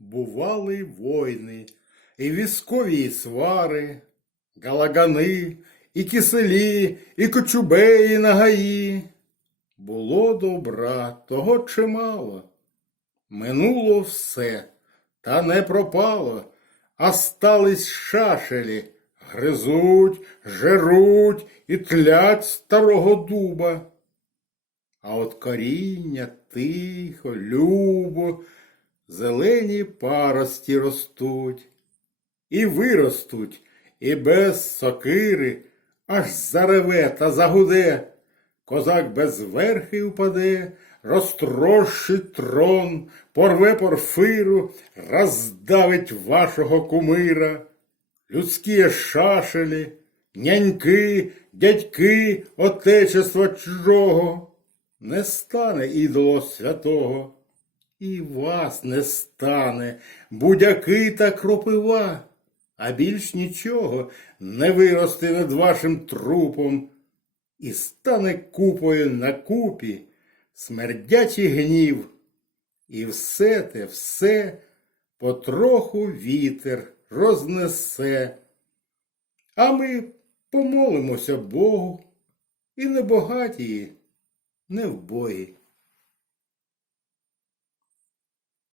бували войни, і військові свари, галагани, і киселі, і кочубеї на гаї. Було добра, того чимало. Минуло все, та не пропало, а стались шашелі, гризуть, жеруть і тлять старого дуба. А от коріння тихо, любо, зелені парості ростуть, і виростуть, і без сокири, аж зареве та загуде, козак без верхи упаде, розтрощить трон, порве порфиру, роздавить вашого кумира, людські шашелі, няньки, дядьки отечества чужого. Не стане ідоло святого, і вас не стане будяки та кропива, а більш нічого не виросте над вашим трупом, і стане купою на купі смердячий гнів, і все те, все потроху вітер рознесе. А ми помолимося Богу, і не багатії, не вбої.